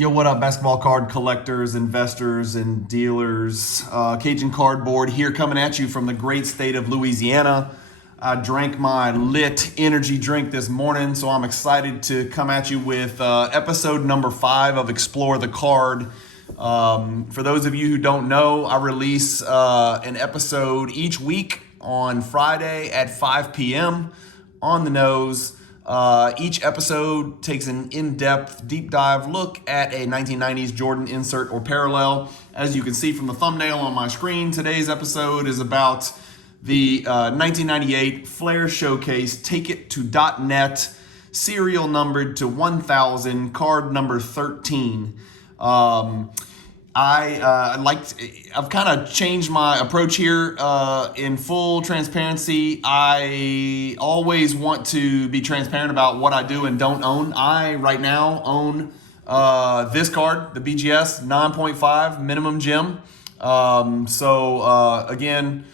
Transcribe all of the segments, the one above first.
Yo, what up, basketball card collectors, investors, and dealers? Cajun Cardboard here, coming at you from the great state of Louisiana. I drank my lit energy drink this morning, so I'm excited to come at you with episode number 5 of Explore the Card. For those of you who don't know, I release an episode each week on Friday at 5 p.m. on the nose. Each episode takes an in-depth, deep dive look at a 1990s Jordan insert or parallel. As you can see from the thumbnail on my screen, today's episode is about the 1998 Flair Showcase Take It to .net, serial numbered to 1000, card number 13. I've kind of changed my approach here. In full transparency, I always want to be transparent about what I do and don't own. I right now own this card, the BGS 9.5 minimum gem. Again,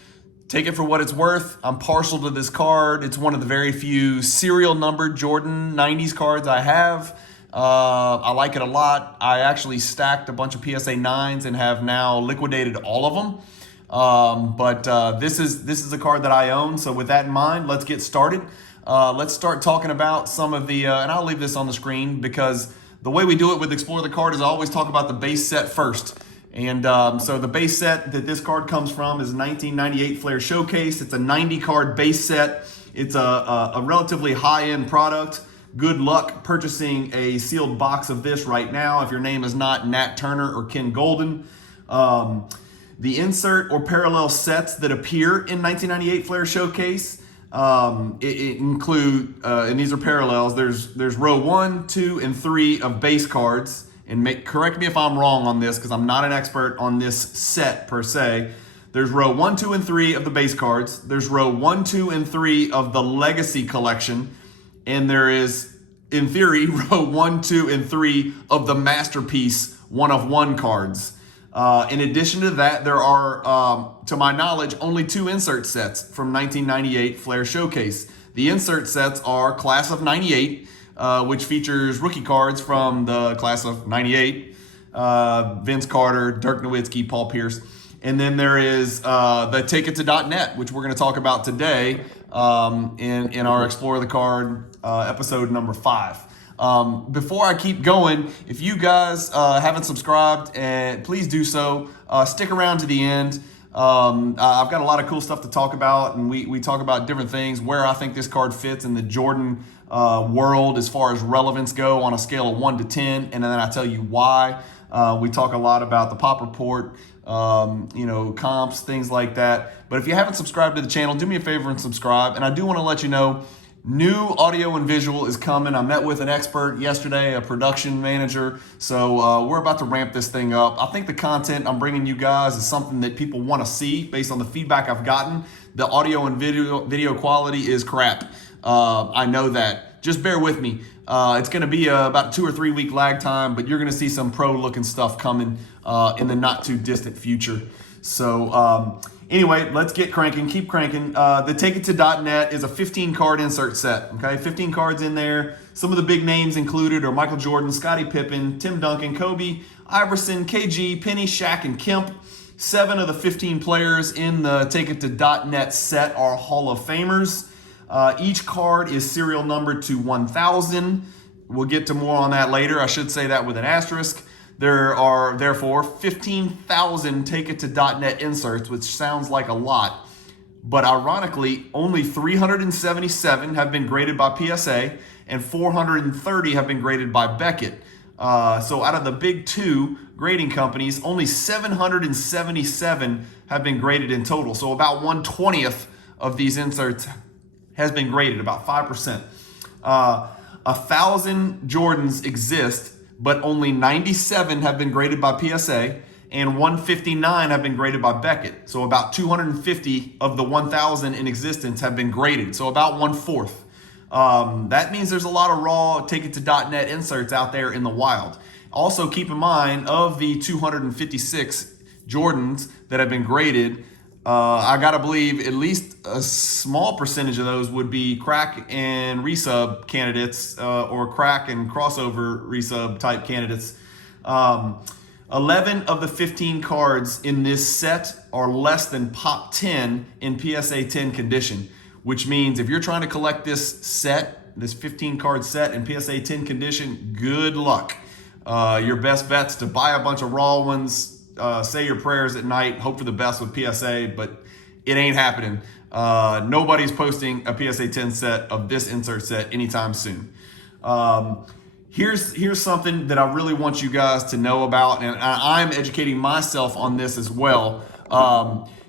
take it for what it's worth. I'm partial to this card. It's one of the very few serial numbered Jordan 90s cards I have. I like it a lot. I actually stacked a bunch of PSA 9s and have now liquidated all of them. This is a card that I own. So with that in mind, let's get started. Let's start talking about some of the, and I'll leave this on the screen because the way we do it with Explore the Card is I always talk about the base set first. And so the base set that this card comes from is 1998 Flair Showcase. It's a 90 card base set. It's a relatively high-end product. Good luck purchasing a sealed box of this right now if your name is not Nat Turner or Ken Golden. The insert or parallel sets that appear in 1998 Flair Showcase it include, and these are parallels, there's row 1, 2, and 3 of base cards. And correct me if I'm wrong on this because I'm not an expert on this set per se. There's row 1, 2, and 3 of the base cards. There's row 1, 2, and 3 of the Legacy Collection. And there is, in theory, row 1, 2, and 3 of the Masterpiece 1-of-1 cards. In addition to that, there are, to my knowledge, only 2 insert sets from 1998 Flair Showcase. The insert sets are Class of 98, which features rookie cards from the Class of 98, Vince Carter, Dirk Nowitzki, Paul Pierce. And then there is the Take It to .net, which we're going to talk about today in our Explore the Card episode number 5. Before I keep going, if you guys haven't subscribed, please do so. Stick around to the end. I've got a lot of cool stuff to talk about, and we talk about different things, where I think this card fits in the Jordan world as far as relevance go on a scale of 1 to 10, and then I tell you why. We talk a lot about the pop report, comps, things like that. But if you haven't subscribed to the channel, do me a favor and subscribe. And I do want to let you know, new audio and visual is coming. I met with an expert yesterday, a production manager. So we're about to ramp this thing up. I think the content I'm bringing you guys is something that people want to see based on the feedback I've gotten. The audio and video quality is crap. I know that. Just bear with me. It's going to be about 2 or 3 week lag time, but you're going to see some pro looking stuff coming in the not too distant future. So anyway, let's get cranking, keep cranking. The Take It to .net is a 15 card insert set. Okay, 15 cards in there. Some of the big names included are Michael Jordan, Scottie Pippen, Tim Duncan, Kobe, Iverson, KG, Penny, Shaq, and Kemp. 7 of the 15 players in the Take It to .net set are Hall of Famers. Each card is serial numbered to 1000. We'll get to more on that later. I should say that with an asterisk. There are therefore 15,000 Take It to .net inserts, which sounds like a lot. But ironically, only 377 have been graded by PSA and 430 have been graded by Beckett. So out of the big 2 grading companies, only 777 have been graded in total. So about 1/20th of these inserts has been graded, about 5%. 1,000 Jordans exist, but only 97 have been graded by PSA and 159 have been graded by Beckett. So about 250 of the 1,000 in existence have been graded. So about 1/4. That means there's a lot of raw Take It to .net inserts out there in the wild. Also keep in mind, of the 256 Jordans that have been graded, I gotta believe at least a small percentage of those would be crack and resub candidates, or crack and crossover resub type candidates. 11 of the 15 cards in this set are less than pop 10 in PSA 10 condition, which means if you're trying to collect this set, this 15 card set in PSA 10 condition, good luck. Your best bet's to buy a bunch of raw ones, say your prayers at night, hope for the best with PSA, but it ain't happening. Nobody's posting a PSA 10 set of this insert set anytime soon. Here's something that I really want you guys to know about, and I'm educating myself on this as well.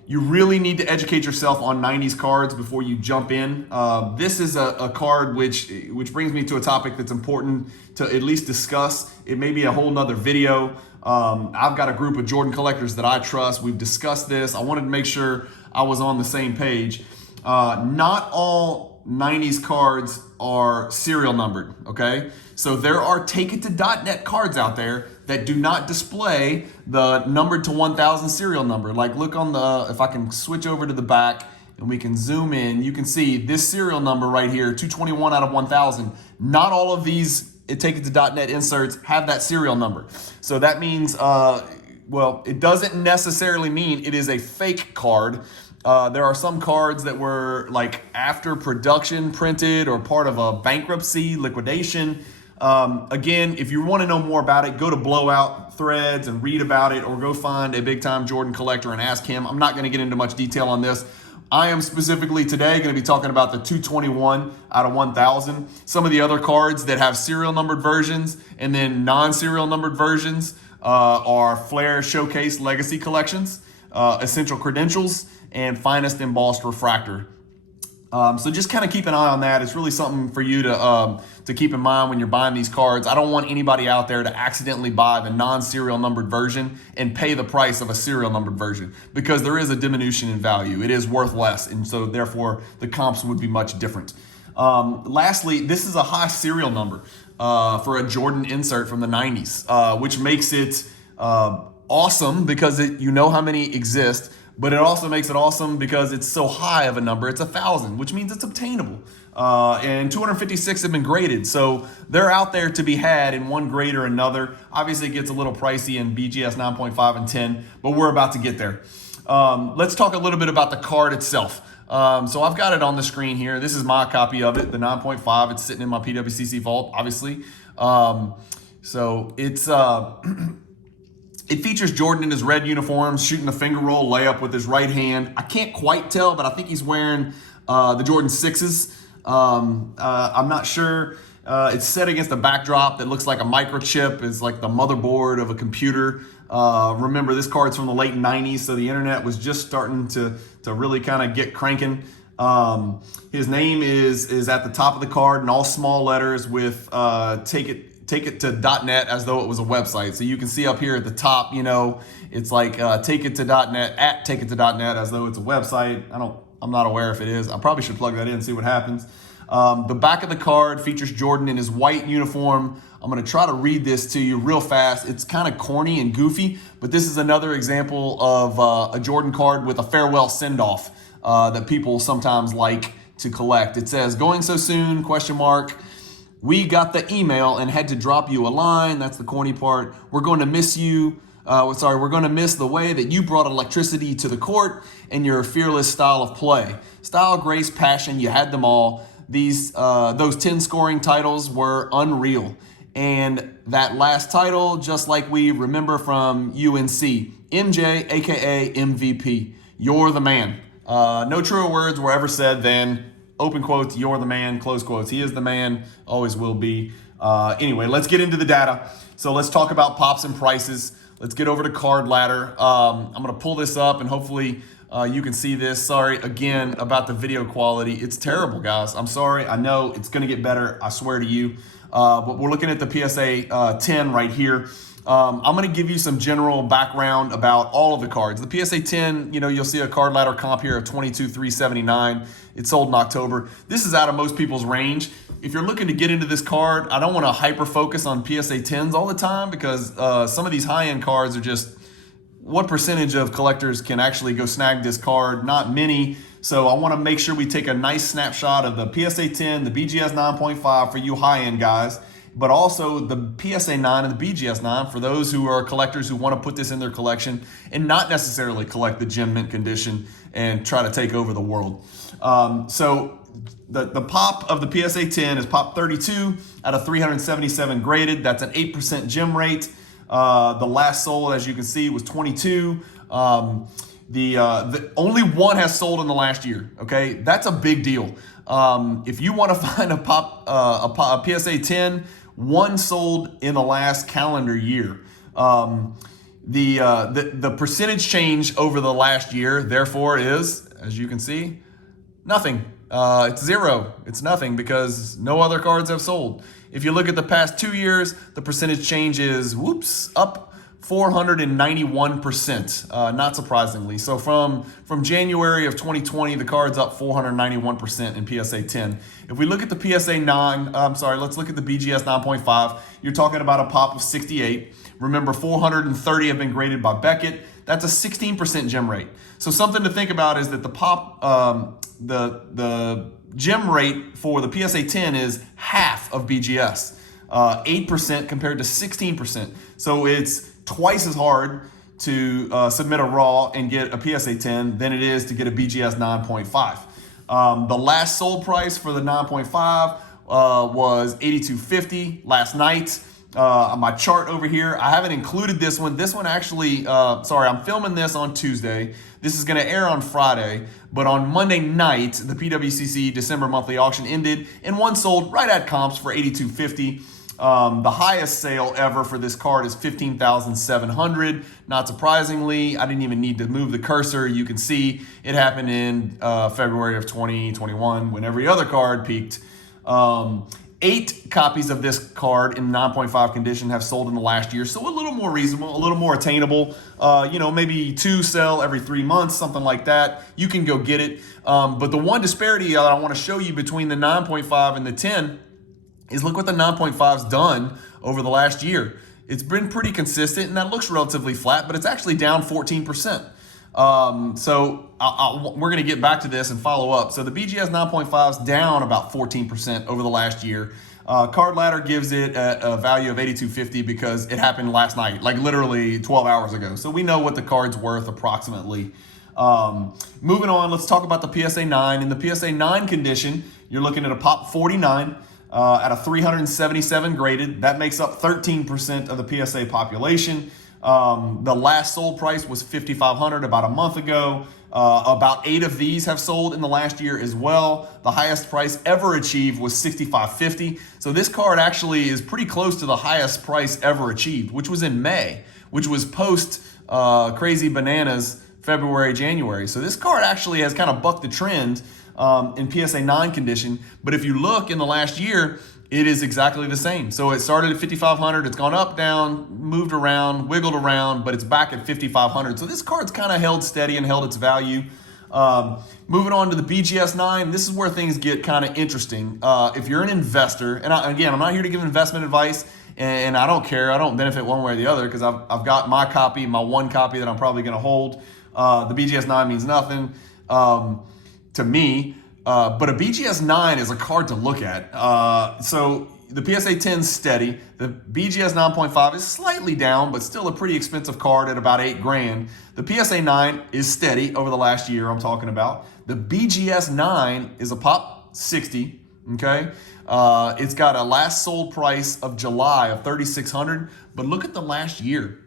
You really need to educate yourself on 90s cards before you jump in. This is a card which brings me to a topic that's important to at least discuss. It may be a whole nother video. I've got a group of Jordan collectors that I trust. We've discussed this. I wanted to make sure I was on the same page. Not all 90s cards are serial numbered, okay? So there are Take It to .net cards out there that do not display the numbered to 1000 serial number. Like look on the, if I can switch over to the back and we can zoom in, you can see this serial number right here, 221 out of 1000. Not all of these Take It to .net inserts have that serial number. So that means, well, it doesn't necessarily mean it is a fake card. There are some cards that were like after production printed or part of a bankruptcy, liquidation. Again, if you want to know more about it, go to Blowout threads and read about it, or go find a big time Jordan collector and ask him. I'm not going to get into much detail on this. I am specifically today going to be talking about the 221 out of 1000. Some of the other cards that have serial numbered versions and then non-serial numbered versions are Flair Showcase Legacy Collections, Essential Credentials, and Finest Embossed Refractor. So just kind of keep an eye on that. It's really something for you to keep in mind when you're buying these cards. I don't want anybody out there to accidentally buy the non-serial numbered version and pay the price of a serial numbered version, because there is a diminution in value. It is worth less, and so therefore the comps would be much different. Lastly, this is a high serial number for a Jordan insert from the 90s, which makes it awesome because you know how many exist. But it also makes it awesome because it's so high of a number. It's 1000, which means it's obtainable. And 256 have been graded. So they're out there to be had in one grade or another. Obviously, it gets a little pricey in BGS 9.5 and 10, but we're about to get there. Let's talk a little bit about the card itself. So I've got it on the screen here. This is my copy of it, the 9.5. It's sitting in my PWCC vault, obviously. So it's... It features Jordan in his red uniform, shooting a finger roll layup with his right hand. I can't quite tell, but I think he's wearing the Jordan 6s. I'm not sure. It's set against a backdrop that looks like a microchip. It's like the motherboard of a computer. Remember, this card's from the late 90s, so the internet was just starting to really kind of get cranking. His name is at the top of the card in all small letters with Take It to .net as though it was a website. So you can see up here at the top, you know, it's like Take It to .net at Take It to .net as though it's a website. I'm not aware if it is. I probably should plug that in and see what happens. The back of the card features Jordan in his white uniform. I'm going to try to read this to you real fast. It's kind of corny and goofy, but this is another example of a Jordan card with a farewell send-off that people sometimes like to collect. It says, "Going so soon, ? We got the email and had to drop you a line." That's the corny part. "We're going to miss you. We're going to miss the way that you brought electricity to the court and your fearless style of play. Style, grace, passion, you had them all. Those 10 scoring titles were unreal. And that last title, just like we remember from UNC, MJ, aka MVP. You're the man." No truer words were ever said than, open quotes, "You're the man," close quotes. He is the man, always will be. Anyway, let's get into the data. So let's talk about pops and prices. Let's get over to Card Ladder. I'm going to pull this up and hopefully you can see this. Sorry again about the video quality. It's terrible, guys. I'm sorry. I know it's going to get better. I swear to you. But we're looking at the PSA 10 right here. I'm going to give you some general background about all of the cards. The PSA 10, you know, you'll see a Card Ladder comp here of 22,379. It sold in October. This is out of most people's range. If you're looking to get into this card, I don't want to hyper focus on PSA 10s all the time because some of these high-end cards are just, what percentage of collectors can actually go snag this card? Not many. So I want to make sure we take a nice snapshot of the PSA 10, the BGS 9.5 for you high-end guys. but also the PSA 9 and the BGS 9 for those who are collectors who want to put this in their collection and not necessarily collect the gem mint condition and try to take over the world. So the pop of the PSA 10 is pop 32 out of 377 graded. That's an 8% gem rate. The last sold, as you can see, was 22. The only one has sold in the last year. Okay, that's a big deal. If you want to find a PSA 10, one sold in the last calendar year. The percentage change over the last year, therefore, is, as you can see, nothing. It's zero. It's nothing because no other cards have sold. If you look at the past 2 years, the percentage change is, up 491%, not surprisingly. So from January of 2020, the card's up 491% in PSA 10. If we look at the PSA 9, let's look at the BGS 9.5. You're talking about a pop of 68. Remember, 430 have been graded by Beckett. That's a 16% gem rate. So something to think about is that the pop, the gem rate for the PSA 10 is half of BGS, 8% compared to 16%. So it's twice as hard to submit a raw and get a PSA 10 than it is to get a BGS 9.5. The last sold price for the 9.5 was $82.50 last night. My chart over here, I haven't included this one. This one actually, I'm filming this on Tuesday. This is going to air on Friday, but on Monday night, the PWCC December monthly auction ended, and one sold right at comps for $82.50. The highest sale ever for this card is $15,700. Not surprisingly, I didn't even need to move the cursor. You can see it happened in February of 2021 when every other card peaked. 8 copies of this card in 9.5 condition have sold in the last year, so a little more reasonable, a little more attainable. Maybe 2 sell every 3 months, something like that. You can go get it. But the one disparity that I want to show you between the 9.5 and the 10 is look what the 9.5's done over the last year. It's been pretty consistent, and that looks relatively flat, but it's actually down 14%. We're going to get back to this and follow up. So the BGS 9.5 is down about 14% over the last year. Card Ladder gives it a value of $82.50 because it happened last night, like literally 12 hours ago. So we know what the card's worth approximately. Moving on, let's talk about the PSA 9. In the PSA 9 condition, you're looking at a pop 49 out of 377 graded. That makes up 13% of the PSA population. The last sold price was $5,500 about a month ago. About 8 of these have sold in the last year as well. The highest price ever achieved was $65.50. So this card actually is pretty close to the highest price ever achieved, which was in May, which was post Crazy Bananas February, January. So this card actually has kind of bucked the trend in PSA 9 condition. But if you look in the last year, it is exactly the same. So it started at $5,500, it's gone up, down, moved around, wiggled around, but it's back at $5,500. So this card's kind of held steady and held its value. Moving on to the BGS 9, this is where things get kind of interesting. If you're an investor, and I'm not here to give investment advice, and I don't care, I don't benefit one way or the other because I've got my copy, my one copy that I'm probably going to hold. The BGS 9 means nothing to me. But a BGS 9 is a card to look at. So the PSA 10 is steady. The BGS 9.5 is slightly down, but still a pretty expensive card at about $8,000. The PSA 9 is steady over the last year I'm talking about. The BGS 9 is a pop 60, okay? It's got a last sold price of July of $3,600, but look at the last year,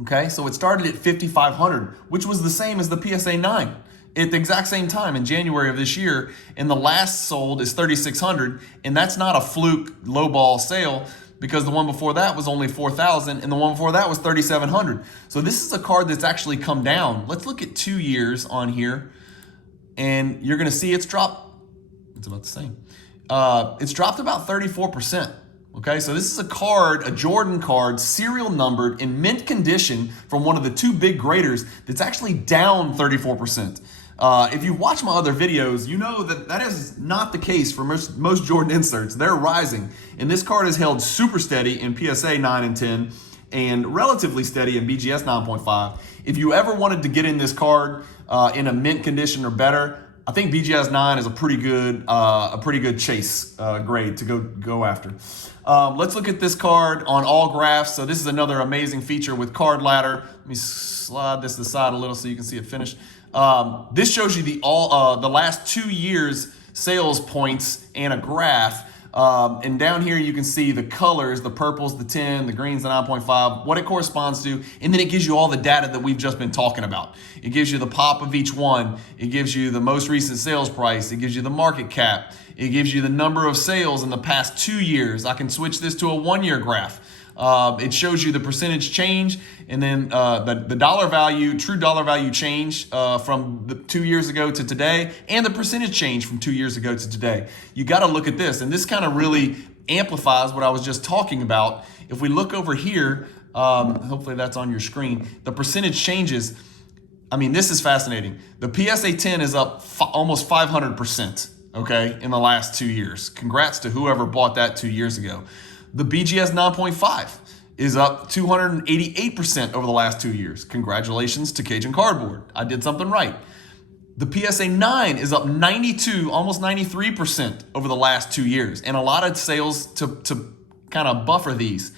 okay? So it started at $5,500, which was the same as the PSA 9. At the exact same time in January of this year, and the last sold is $3,600, and that's not a fluke lowball sale because the one before that was only $4,000 and the one before that was $3,700. So this is a card that's actually come down. Let's look at 2 years on here, and you're going to see it's dropped. It's about the same. It's dropped about 34%. Okay, so this is a card, a Jordan card, serial numbered in mint condition from one of the 2 big graders that's actually down 34%. If you watch my other videos, you know that is not the case for most Jordan inserts. They're rising. And this card is held super steady in PSA 9 and 10 and relatively steady in BGS 9.5. If you ever wanted to get in this card in a mint condition or better, I think BGS 9 is a pretty good chase grade to go after. Let's look at this card on all graphs. So this is another amazing feature with Card Ladder. Let me slide this to the side a little so you can see it finished. This shows you the last 2 years sales points and a graph. And down here you can see the colors, the purples, the 10, the greens, the 9.5, what it corresponds to, and then it gives you all the data that we've just been talking about. It gives you the pop of each one, it gives you the most recent sales price, it gives you the market cap, it gives you the number of sales in the past 2 years. I can switch this to a 1-year graph. It shows you the percentage change, and then the dollar value, true dollar value change from 2 years ago to today, and the percentage change from 2 years ago to today. You got to look at this, and this kind of really amplifies what I was just talking about. If we look over here, hopefully that's on your screen, the percentage changes. I mean, this is fascinating. The PSA 10 is up almost 500%, okay, in the last 2 years. Congrats to whoever bought that 2 years ago. The BGS 9.5 is up 288% over the last 2 years. Congratulations to Cajun Cardboard. I did something right. The PSA 9 is up 92, almost 93% over the last 2 years. And a lot of sales to kind of buffer these.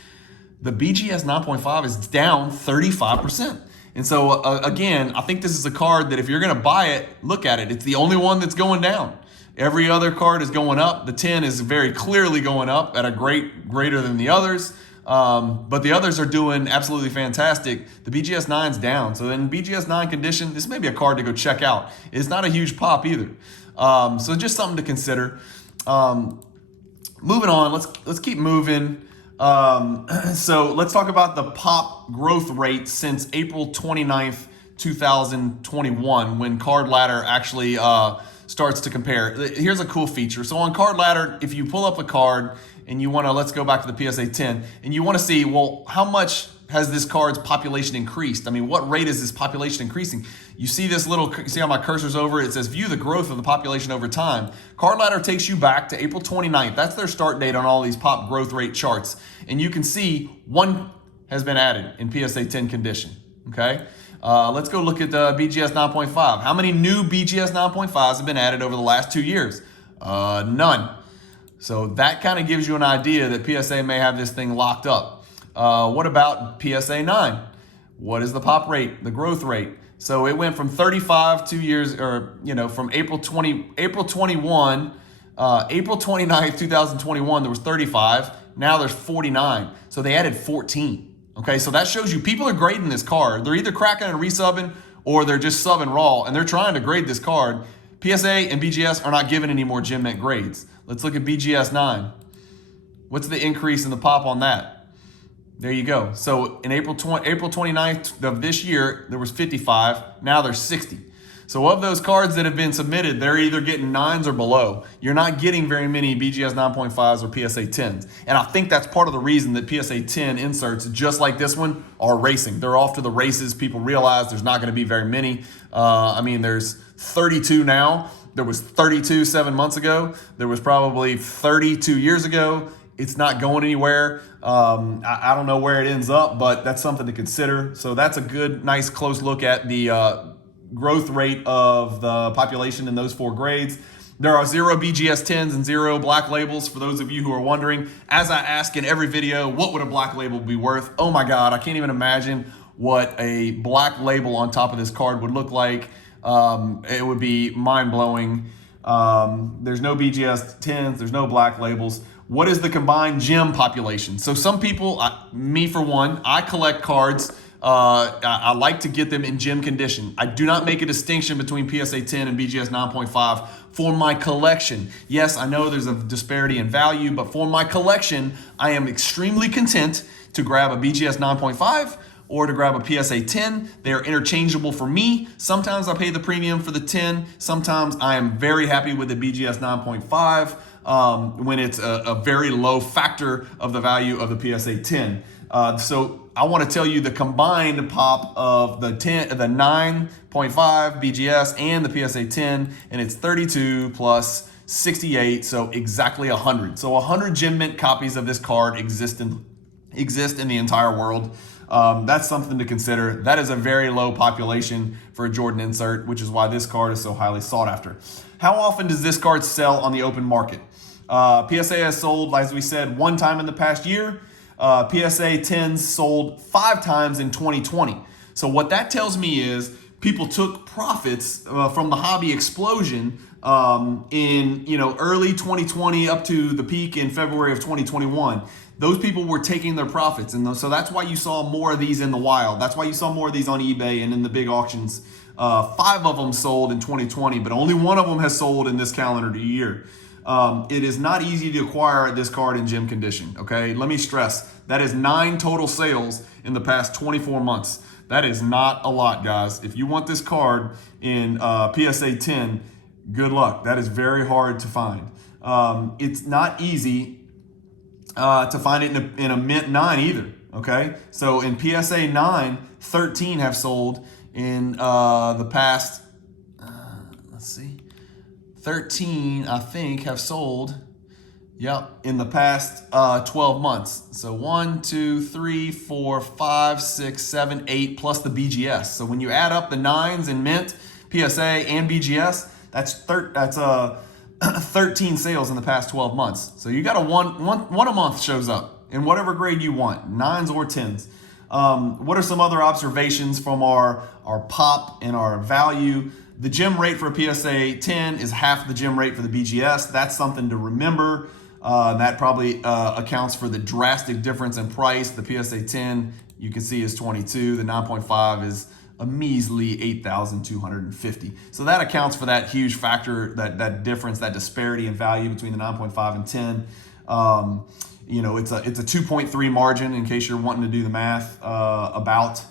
The BGS 9.5 is down 35%. And so again, I think this is a card that if you're going to buy it, look at it. It's the only one that's going down. Every other card is going up. The 10 is very clearly going up at a greater than the others. But the others are doing absolutely fantastic. The BGS 9's down. So in BGS 9 condition, this may be a card to go check out. It's not a huge pop either. So just something to consider. Moving on, let's keep moving. So let's talk about the pop growth rate since April 29th, 2021, when Card Ladder actually starts to compare. Here's a cool feature. So on Card Ladder, if you pull up a card and you want to, let's go back to the PSA 10, and you want to see, well, how much has this card's population increased? I mean, what rate is this population increasing? You see this little, you see how my cursor's over? It says view the growth of the population over time. Card Ladder takes you back to April 29th. That's their start date on all these pop growth rate charts. And you can see one has been added in PSA 10 condition, okay? Let's go look at the BGS 9.5. How many new BGS 9.5s have been added over the last 2 years? None. So that kind of gives you an idea that PSA may have this thing locked up. What about PSA 9? What is the pop rate, the growth rate? So it went from 35 2 years, or from April 29th, 2021, there was 35. Now there's 49. So they added 14. Okay, so that shows you people are grading this card. They're either cracking and resubbing, or they're just subbing raw, and they're trying to grade this card. PSA and BGS are not giving any more Gem Mint grades. Let's look at BGS 9. What's the increase in the pop on that? There you go. So in April 29th of this year, there was 55. Now there's 60. So of those cards that have been submitted, they're either getting 9s or below. You're not getting very many BGS 9.5s or PSA 10s. And I think that's part of the reason that PSA 10 inserts, just like this one, are racing. They're off to the races. People realize there's not going to be very many. I mean, there's 32 now. There was 32 7 months ago. There was probably 32 years ago. It's not going anywhere. I don't know where it ends up, but that's something to consider. So that's a good, nice, close look at the growth rate of the population in those 4 grades. There are 0 BGS 10s and 0 black labels, for those of you who are wondering. As I ask in every video, what would a black label be worth? Oh my God, I can't even imagine what a black label on top of this card would look like. It would be mind-blowing. There's no BGS 10s, there's no black labels. What is the combined gem population? So some people, me for one, I collect cards. I like to get them in gem condition. I do not make a distinction between PSA 10 and BGS 9.5 for my collection. Yes, I know there's a disparity in value, but for my collection, I am extremely content to grab a BGS 9.5 or to grab a PSA 10. They are interchangeable for me. Sometimes I pay the premium for the 10. Sometimes I am very happy with the BGS 9.5 when it's a very low factor of the value of the PSA 10. So I want to tell you the combined pop of the 9.5 BGS and the PSA 10, and it's 32 plus 68, so exactly 100. So 100 Gem Mint copies of this card exist in exist in the entire world. That's something to consider. That is a very low population for a Jordan insert, which is why this card is so highly sought after. How often does this card sell on the open market? PSA has sold, as we said, 1 time in the past year. PSA 10s sold 5 times in 2020. So what that tells me is people took profits from the hobby explosion in early 2020 up to the peak in February of 2021. Those people were taking their profits, and so that's why you saw more of these in the wild. That's why you saw more of these on eBay and in the big auctions. 5 of them sold in 2020, but only 1 of them has sold in this calendar year. It is not easy to acquire this card in gem condition, okay? Let me stress, that is 9 total sales in the past 24 months. That is not a lot, guys. If you want this card in PSA 10, good luck. That is very hard to find. It's not easy to find it in a mint 9 either, okay? So in PSA 9, 13 have sold in the past, let's see, 13, I think, have sold, in the past 12 months. So 1, 2, 3, 4, 5, 6, 7, 8, plus the BGS. So when you add up the 9s in mint, PSA, and BGS, that's 13 sales in the past 12 months. So you got one a month shows up in whatever grade you want, 9s or 10s. What are some other observations from our pop and our value? The gem rate for a PSA 10 is half the gem rate for the BGS. That's something to remember. That probably accounts for the drastic difference in price. The PSA 10, you can see, is 22. The 9.5 is a measly 8,250. So that accounts for that huge factor, that difference, that disparity in value between the 9.5 and 10. It's a 2.3 margin in case you're wanting to do the math about.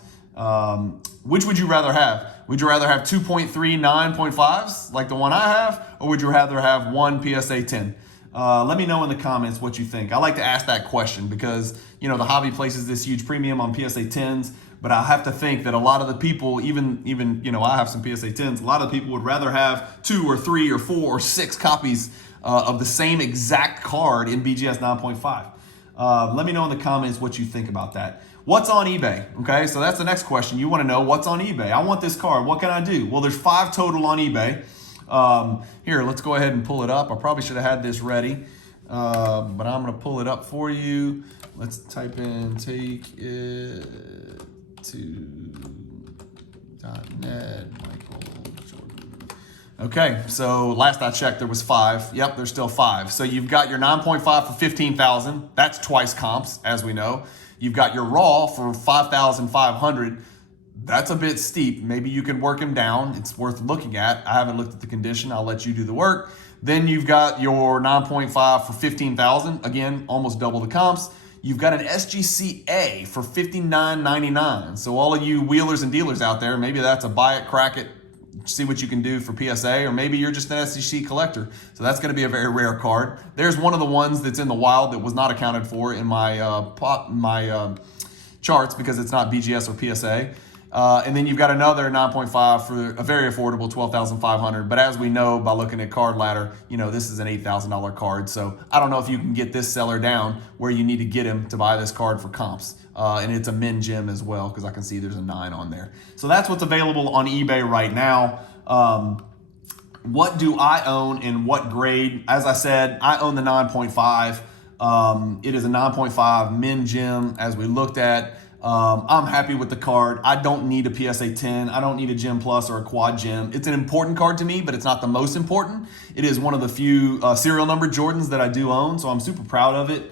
Which would you rather have? Would you rather have 2.3 9.5s like the one I have, or would you rather have one PSA 10? Let me know in the comments what you think. I like to ask that question because, the hobby places this huge premium on PSA 10s, but I have to think that a lot of the people, even I have some PSA 10s, a lot of people would rather have 2 or 3 or 4 or 6 copies of the same exact card in BGS 9.5. Let me know in the comments what you think about that. What's on eBay? Okay, so that's the next question. You want to know what's on eBay. I want this card. What can I do? Well, there's 5 total on eBay. Here, let's go ahead and pull it up. I probably should have had this ready, but I'm going to pull it up for you. Let's type in take it to .net Michael Jordan. Okay, so last I checked, there was 5. Yep, there's still 5. So you've got your 9.5 for 15,000. That's twice comps, as we know. You've got your raw for 5,500. That's a bit steep. Maybe you can work him down. It's worth looking at. I haven't looked at the condition. I'll let you do the work. Then you've got your 9.5 for 15,000. Again, almost double the comps. You've got an SGCA for $59.99. So all of you wheelers and dealers out there, maybe that's a buy it, crack it, see what you can do for PSA, or maybe you're just an SGC collector. So that's going to be a very rare card. There's one of the ones that's in the wild that was not accounted for in my charts because it's not BGS or PSA. And then you've got another 9.5 for a very affordable $12,500. But as we know by looking at Card Ladder, this is an $8,000 card. So I don't know if you can get this seller down where you need to get him to buy this card for comps. And it's a min gem as well because I can see there's a 9 on there. So that's what's available on eBay right now. What do I own and what grade? As I said, I own the 9.5. It is a 9.5 min gem as we looked at. I'm happy with the card. I don't need a PSA 10. I don't need a Gem Plus or a Quad Gem. It's an important card to me, but it's not the most important. It is one of the few serial number Jordans that I do own, so I'm super proud of it.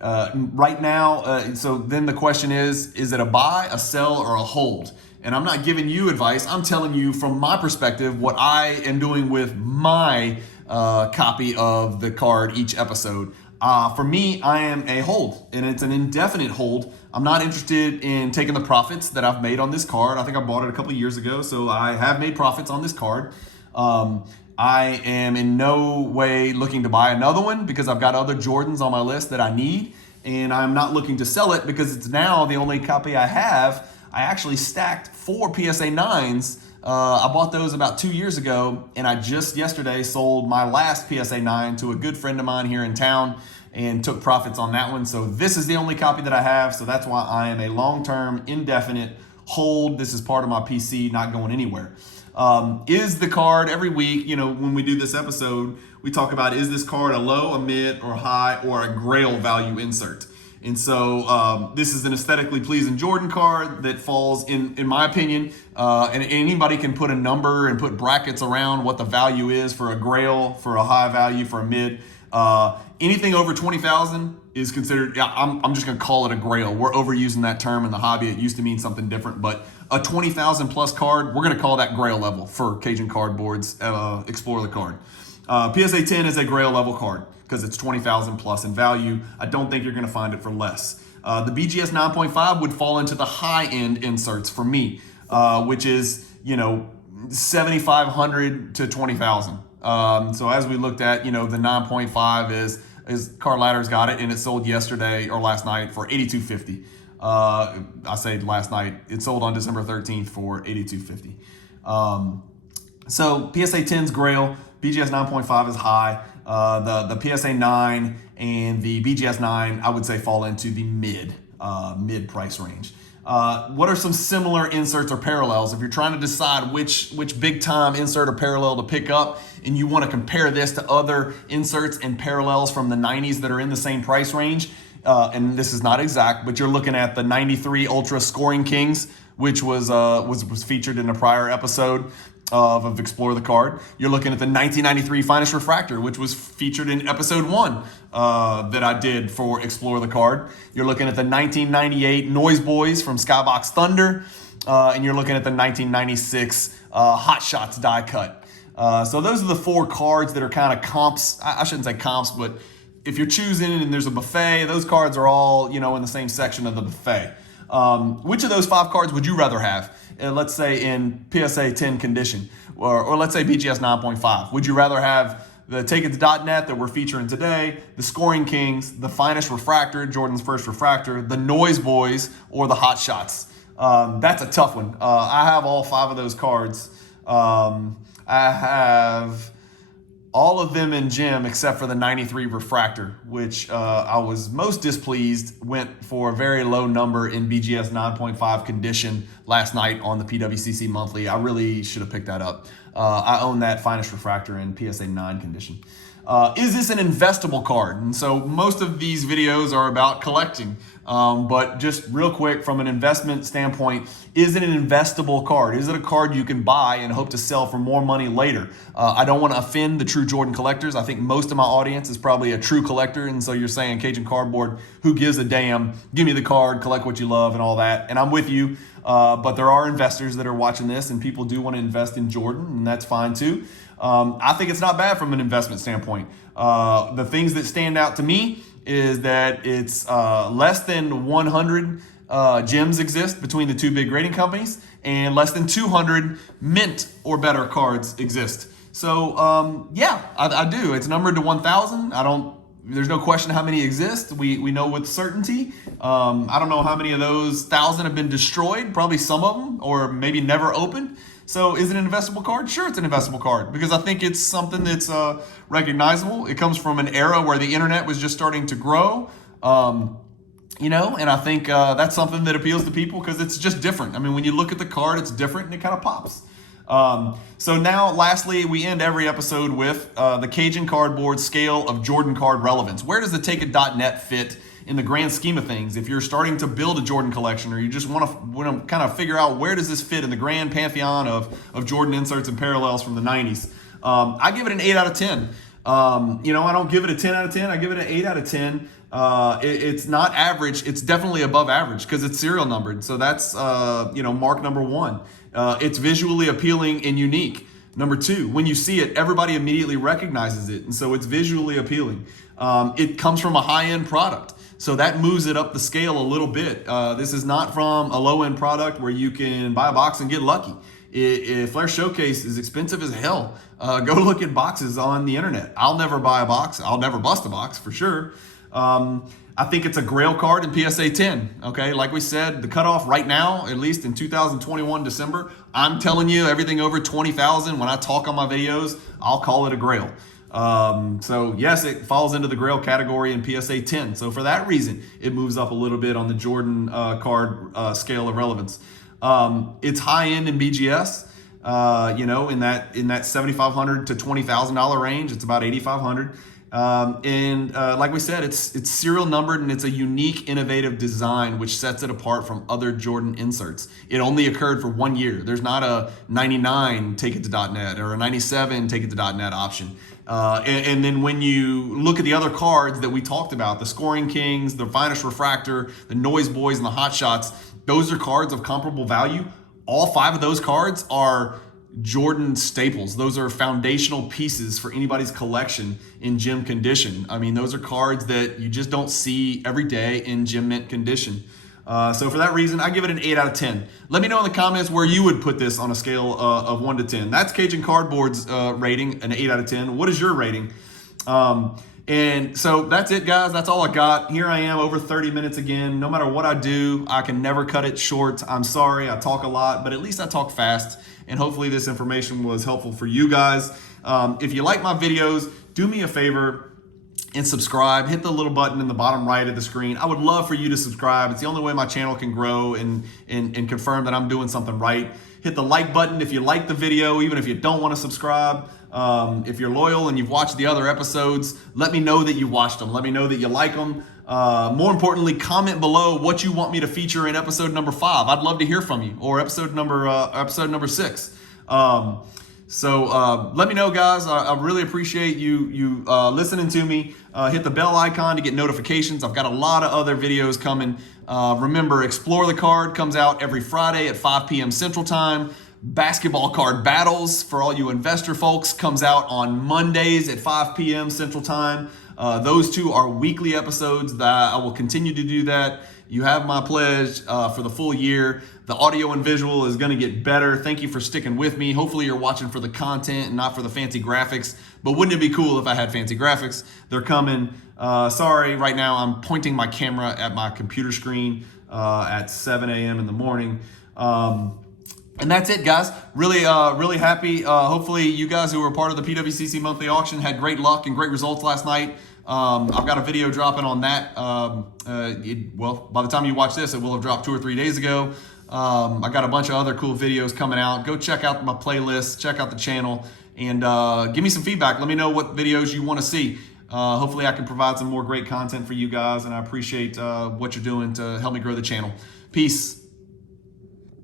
Right now, so then the question is it a buy, a sell, or a hold? And I'm not giving you advice. I'm telling you from my perspective what I am doing with my copy of the card each episode. For me, I am a hold, and it's an indefinite hold. I'm not interested in taking the profits that I've made on this card. I think I bought it a couple of years ago, so I have made profits on this card. I am in no way looking to buy another one because I've got other Jordans on my list that I need, and I'm not looking to sell it because it's now the only copy I have. I actually stacked 4 PSA 9s. I bought those about 2 years ago, and I just yesterday sold my last PSA 9 to a good friend of mine here in town, and took profits on that one. So this is the only copy that I have. So that's why I am a long-term, indefinite hold. This is part of my PC, not going anywhere. Is the card every week, when we do this episode, we talk about, is this card a low, a mid, or high, or a grail value insert? And so this is an aesthetically pleasing Jordan card that falls in my opinion, and anybody can put a number and put brackets around what the value is for a grail, for a high value, for a mid. Anything over 20,000 is considered, I'm just going to call it a grail. We're overusing that term in the hobby. It used to mean something different, but a 20,000 plus card, we're going to call that grail level for Cajun cardboards. Explore the card. PSA 10 is a grail level card because it's 20,000 plus in value. I don't think you're going to find it for less. The BGS 9.5 would fall into the high end inserts for me, which is 7,500 to 20,000. So as we looked at, the 9.5 is Card Ladder's got it, and it sold yesterday or last night for $82.50. I say last night, it sold on December 13th for $82.50. So PSA 10's grail, BGS 9.5 is high. The PSA 9 and the BGS 9, I would say, fall into the mid price range. What are some similar inserts or parallels? If you're trying to decide which big time insert or parallel to pick up, and you want to compare this to other inserts and parallels from the 90s that are in the same price range, and this is not exact, but you're looking at the 93 Ultra Scoring Kings, which was featured in a prior episode of Explore the Card. You're looking at the 1993 Finest Refractor, which was featured in episode 1 that I did for Explore the Card. You're looking at the 1998 Noise Boys from Skybox Thunder, and you're looking at the 1996 Hot Shots die cut. So those are the 4 cards that are kind of comps. I shouldn't say comps, but if you're choosing and there's a buffet, those cards are all in the same section of the buffet. Which of those 5 cards would you rather have? Let's say in PSA 10 condition, or let's say BGS 9.5. Would you rather have the TakeIt.net that we're featuring today, the Scoring Kings, the Finest Refractor, Jordan's first refractor, the Noise Boys, or the Hot Shots? That's a tough one. I have all 5 of those cards. I have all of them in gem except for the 93 Refractor, which I was most displeased went for a very low number in BGS 9.5 condition last night on the PWCC Monthly. I really should have picked that up. I own that Finest Refractor in PSA 9 condition. Is this an investable card? And so most of these videos are about collecting. But just real quick, from an investment standpoint, is it an investable card? Is it a card you can buy and hope to sell for more money later? I don't want to offend the true Jordan collectors. I think most of my audience is probably a true collector. And so you're saying, Cajun Cardboard, who gives a damn? Give me the card, collect what you love and all that. And I'm with you. But there are investors that are watching this, and people do want to invest in Jordan, and that's fine too. I think it's not bad from an investment standpoint. The things that stand out to me is that it's less than 100 gems exist between the 2 big grading companies, and less than 200 mint or better cards exist. So yeah, I do. It's numbered to 1,000. There's no question how many exist. We know with certainty. I don't know how many of those 1,000 have been destroyed. Probably some of them, or maybe never opened. So is it an investable card? Sure, it's an investable card because I think it's something that's recognizable. It comes from an era where the internet was just starting to grow, and I think that's something that appeals to people because it's just different. I mean, when you look at the card, it's different and it kind of pops. So now, lastly, we end every episode with the Cajun Cardboard scale of Jordan card relevance. Where does the TakeIt.net fit in the grand scheme of things? If you're starting to build a Jordan collection, or you just want to kind of figure out where does this fit in the grand pantheon of Jordan inserts and parallels from the 90s, I give it an 8 out of 10. I don't give it a 10 out of 10. I give it an 8 out of 10. It's not average. It's definitely above average because it's serial numbered. So that's, mark number 1. It's visually appealing and unique. Number 2, when you see it, everybody immediately recognizes it. And so it's visually appealing. It comes from a high-end product. So that moves it up the scale a little bit. This is not from a low-end product where you can buy a box and get lucky. Flair Showcase is expensive as hell. Go look at boxes on the internet. I'll never buy a box. I'll never bust a box for sure. I think it's a grail card in PSA 10. Okay, like we said, the cutoff right now, at least in 2021 December, I'm telling you everything over 20,000. When I talk on my videos, I'll call it a grail. So yes, it falls into the Grail category in PSA 10. So for that reason, it moves up a little bit on the Jordan card scale of relevance. It's high end in BGS. In that $7,500 to $20,000 range. It's about $8,500. Like we said, it's serial numbered, and it's a unique, innovative design which sets it apart from other Jordan inserts. It only occurred for 1 year. There's not a 99 take it to .net or a 97 take it to .net option. And then when you look at the other cards that we talked about, the Scoring Kings, the Finest Refractor, the Noise Boys, and the Hot Shots, those are cards of comparable value. All 5 of those cards are Jordan staples. Those are foundational pieces for anybody's collection in gem condition. I mean, those are cards that you just don't see every day in gem mint condition. So for that reason, I give it an 8 out of 10. Let me know in the comments where you would put this on a scale of 1 to 10. That's Cajun Cardboard's rating, an 8 out of 10. What is your rating? And so that's it, guys. That's all I got. Here I am over 30 minutes again. No matter what I do, I can never cut it short. I'm sorry, I talk a lot, but at least I talk fast. And hopefully this information was helpful for you guys. If you like my videos, do me a favor and subscribe. Hit the little button in the bottom right of the screen. I would love for you to subscribe. It's the only way my channel can grow and confirm that I'm doing something right. Hit the like button if you like the video, even if you don't want to subscribe. If you're loyal and you've watched the other episodes, let me know that you watched them. Let me know that you like them. More importantly, comment below what you want me to feature in episode number 5. I'd love to hear from you, or episode number 6. So let me know, guys. I really appreciate you listening to me. Hit the bell icon to get notifications. I've got a lot of other videos coming. Remember, Explore the Card comes out every Friday at 5 p.m. Central Time. Basketball Card Battles for all you investor folks comes out on Mondays at 5 p.m. Central Time. Those 2 are weekly episodes that I will continue to do that. You have my pledge for the full year. The audio and visual is going to get better. Thank you for sticking with me. Hopefully you're watching for the content and not for the fancy graphics. But wouldn't it be cool if I had fancy graphics? They're coming. Sorry, right now I'm pointing my camera at my computer screen at 7 a.m. in the morning. And that's it, guys. Really happy. Hopefully you guys who were part of the PWCC monthly auction had great luck and great results last night. I've got a video dropping on that. Well, by the time you watch this, it will have dropped 2 or 3 days ago. I got a bunch of other cool videos coming out. Go check out my playlist, check out the channel, and give me some feedback. Let me know what videos you want to see. Hopefully I can provide some more great content for you guys, and I appreciate what you're doing to help me grow the channel. Peace.